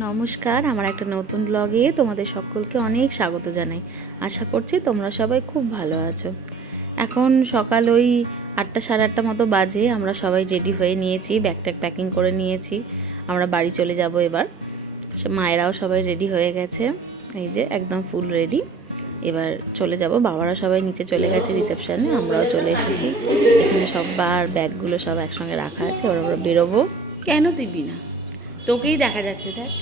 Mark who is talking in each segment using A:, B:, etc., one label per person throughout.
A: নমস্কার। আমার একটা নতুন ব্লগে তোমাদের সকলকে অনেক স্বাগত জানাই। আশা করছি তোমরা সবাই খুব ভালো আছো। এখন সকাল ওই আটটা সাড়ে আটটা মতো বাজে, আমরা সবাই রেডি হয়ে নিয়েছি ব্যাগ ট্যাগ প্যাকিং করে নিয়েছি। আমরা বাড়ি চলে যাব এবার। মায়েরাও সবাই রেডি হয়ে গেছে। এই যে একদম ফুল রেডি এবার চলে যাব। বাবারা সবাই নিচে চলে গেছে রিসেপশনে আমরাও চলে এসেছি। এখানে সব বার ব্যাগগুলো সব একসঙ্গে রাখা আছে, ওরা ওরা বেরোবো।
B: কেন দিবি না? তোকেই দেখা যাচ্ছে দেখ।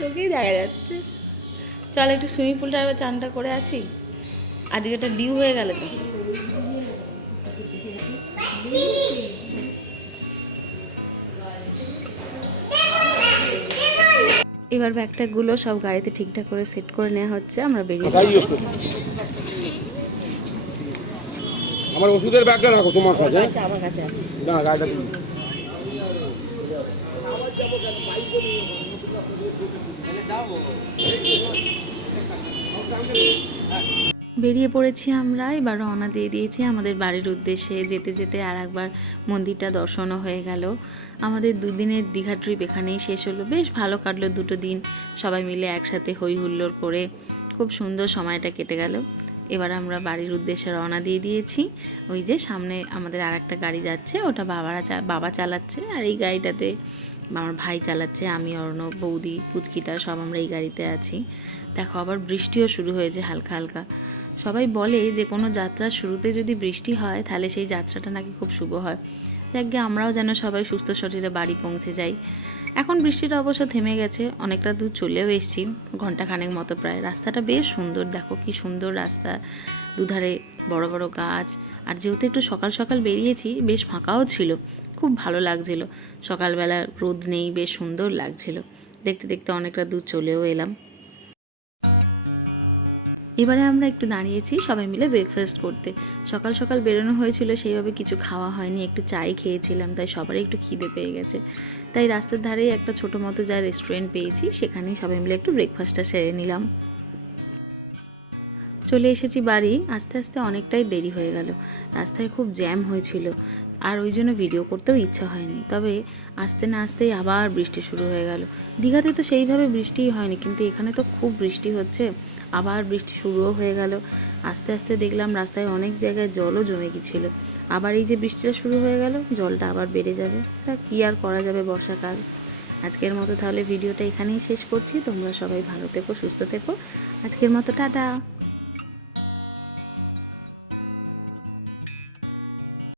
B: তোকেই দেখা যাচ্ছে। চল একটু সুইমিং পুলটা একবার চানটা করে আসি। আজকে একটা ডিউ হয়ে গেল তো।
A: এবার ব্যাগ ট্যাগগুলো সব গাড়িতে ঠিকঠাক করে সেট করে নেওয়া হচ্ছে আমরা বেরিয়ে
C: আমার ওষুধের ব্যাগটা রাখো তোমার কাছে।
B: আচ্ছা আমার কাছে আছে।
C: না গাড়িটা।
A: বেরিয়ে পড়েছি আমরা, এবার রওনা দিয়ে দিয়েছি আমাদের বাড়ির উদ্দেশ্যে। যেতে যেতে আর একবার মন্দিরটা দর্শনও হয়ে গেল। আমাদের দুদিনের দীঘা ট্রিপ এখানেই শেষ হলো। বেশ ভালো কাটলো দুটো দিন, সবাই মিলে একসাথে হই হুল্লোড় করে। খুব সুন্দর সময়টা কেটে গেল। এবার আমরা বাড়ির উদ্দেশ্যে রওনা দিয়ে দিয়েছি। ওই যে সামনে আমাদের আর একটা গাড়ি যাচ্ছে, ওটা বাবারা বাবা চালাচ্ছে, আর এই গাড়িটাতে আমার ভাই চালাচ্ছে, আমি, অর্ণব, বৌদি, পুচকিটা, সব আমরা এই গাড়িতে আছি। দেখো, আবার বৃষ্টিও শুরু হয়েছে হালকা হালকা। সবাই বলে যে, কোনো যাত্রার শুরুতে যদি বৃষ্টি হয়, তাহলে সেই যাত্রাটা নাকি খুব শুভ হয়। যাকে আমরাও যেন সবাই সুস্থ শরীরে বাড়ি পৌঁছে যাই। এখন বৃষ্টিটা অবশ্য থেমে গেছে, অনেকটা দূর চলেও এসেছি ঘন্টাখানেক মতো প্রায়। রাস্তাটা বেশ সুন্দর, দেখো কি সুন্দর রাস্তা। দুধারে বড় বড় গাছ। আর যেহেতু একটু সকাল সকাল বেরিয়েছি, বেশ ফাঁকাও ছিল। খুব ভালো লাগছিল। সকালবেলা রোদ নেই, বেশ সুন্দর লাগছিল। দেখতে দেখতে অনেকটা দূর চলেও এলাম। এবারে আমরা একটু দাঁড়িয়েছি সবাই মিলে ব্রেকফাস্ট করতে। সকাল সকাল বেরোনো হয়েছিল, সেইভাবে কিছু খাওয়া হয়নি। একটু চাই খেয়েছিলাম, তাই সবারই একটু খিদে পেয়ে গেছে। তাই রাস্তার ধারেই একটা ছোটো মতো যা রেস্টুরেন্ট পেয়েছি, সেখানেই সবাই মিলে একটু ব্রেকফাস্টটা সেরে নিলাম। চলে এসেছি বাড়ি। আস্তে আস্তে অনেকটাই দেরি হয়ে গেল। রাস্তায় খুব জ্যাম হয়েছিল। আর ওই জন্য ভিডিও করতেও ইচ্ছা হয়নি। তবে আসতে না আসতেই আবার বৃষ্টি শুরু হয়ে গেল। দীঘাতে তো সেইভাবে বৃষ্টিই হয়নি, কিন্তু এখানে তো খুব বৃষ্টি হচ্ছে। আবার বৃষ্টি শুরুও হয়ে গেল। আস্তে আস্তে দেখলাম রাস্তায় অনেক জায়গায় জলও জমে গেছিল আবার এই যে বৃষ্টিটা শুরু হয়ে গেল, জলটা আবার বেড়ে যাবে। স্যার কী আর করা যাবে বর্ষাকাল। আজকের মতো তাহলে ভিডিওটা এখানেই শেষ করছি। তোমরা সবাই ভালো থেকো, সুস্থ থেকো। আজকের মতো, টাটা।